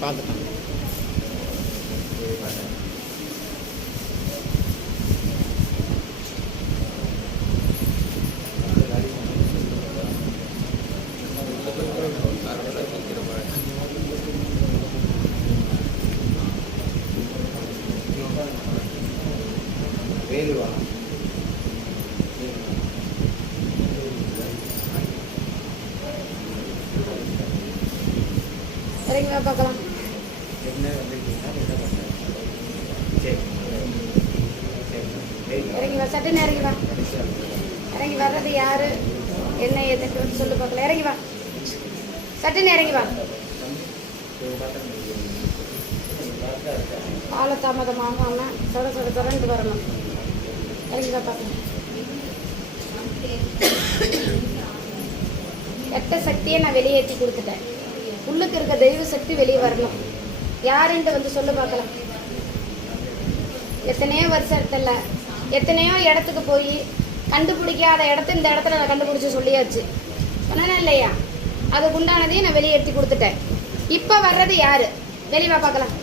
பார்த்துட்டேன். வேலுவா இறங்கி வா பார்க்கலாம். இறங்கி வா, சட்டுன்னு இறங்கி வா. இறங்கி வர்றது யாரு என்ன எதுக்கு சொல்லு பார்க்கலாம். இறங்கி வா, சட்டுன்னு இறங்கி வா. கால தாமதமாகாம சொட சொட சொடன்ட்டு வரணும். இறங்கி வா பார்க்கலாம். கெட்ட சக்தியை நான் வெளியேற்றி கொடுத்துட்டேன். உள்ளுக்கு இருக்க தெய்வ சக்தி வெளியே வரணும். யாருன்ட்டு வந்து சொல்லு பார்க்கலாம். எத்தனையோ வருஷத்துல எத்தனையோ இடத்துக்கு போய் கண்டுபிடிக்காத இடத்த இந்த இடத்துல நான் கண்டுபிடிச்சி சொல்லியாச்சு. சொன்னேன்னா இல்லையா? அதுக்கு உண்டானதையும் நான் வெளியேற்றி கொடுத்துட்டேன். இப்போ வர்றது யாரு? வெளிவா பார்க்கலாம்.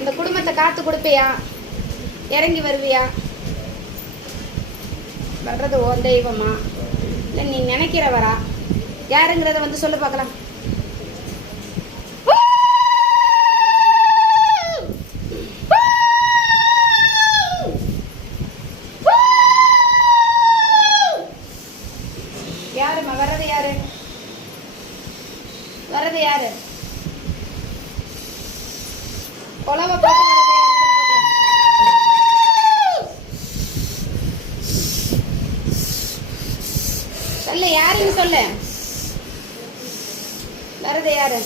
அந்த குடும்பத்தை காத்து கொடுப்பியா? இறங்கி வருவியா? வர்றது ஓ தெய்வமா இல்லை நீ நினைக்கிறவரா? யாருங்கிறத வந்து சொல்லு பார்க்கலாம். யாருமா வர்றது? யாரு வர்றது? யாரு கொலவை பார்த்து வர்றது? சொல்லு, யாருன்னு சொல்லு. வர்றது யாரு?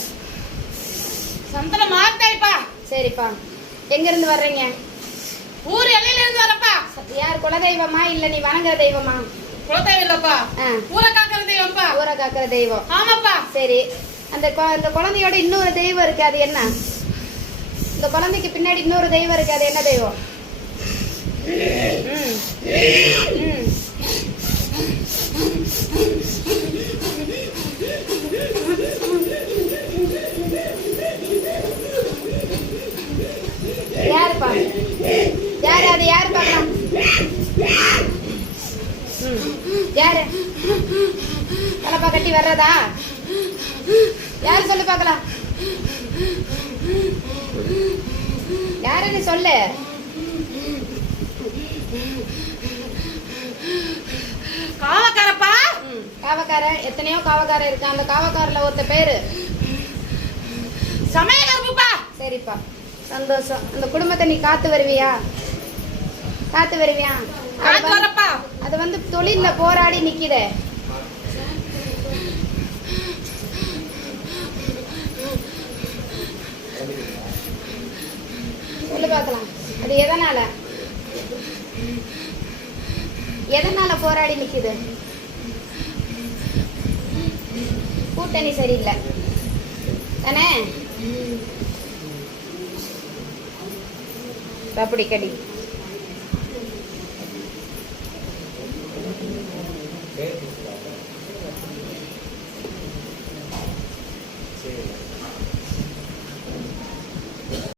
சந்தன மார்த்தாய்ப்பா. சரிப்பா. எங்க இருந்து வர்றீங்க? ஊர் எல்லையில இருந்து வரப்பா. யார் குலதெய்வமா இல்ல நீ வணங்குற தெய்வமா? குலதெய்வம் இல்லப்பா, ஊரை காக்கிற தெய்வம்ப்பா. ஊரை காக்கிற தெய்வம். ஆமாப்பா. சரி, அந்த குழந்தையோட இன்னொரு தெய்வம் இருக்கு, அது என்ன? இந்த குழந்தைக்கு பின்னாடி இன்னொரு தெய்வம் இருக்கு, அது என்ன தெய்வம்? யாருப்பா? யாரு அது? யாரு பார்க்கலாம்? யாரு கலப்பா கட்டி வர்றதா? யாரு சொல்லு பார்க்கலாம். யாருன்னு சொல்லு. காவக்காரப்பா. காவக்கார எத்தனையோ காவக்கார இருக்கு. அந்த காவக்காரில் ஒருத்த பேரு சமயகர்ப்பா. சரிப்பா, சந்தோஷம். அந்த குடும்பத்தை நீ காத்து வருவியா? காத்து வருவியா? அது வந்து தொழில போராடி நிக்குதே. சொல்லு பார்க்கலாம். அது எதனால எதனால போராடி நிக்குது? கூட்டணி சரியில்லை தானே? அப்படி கடி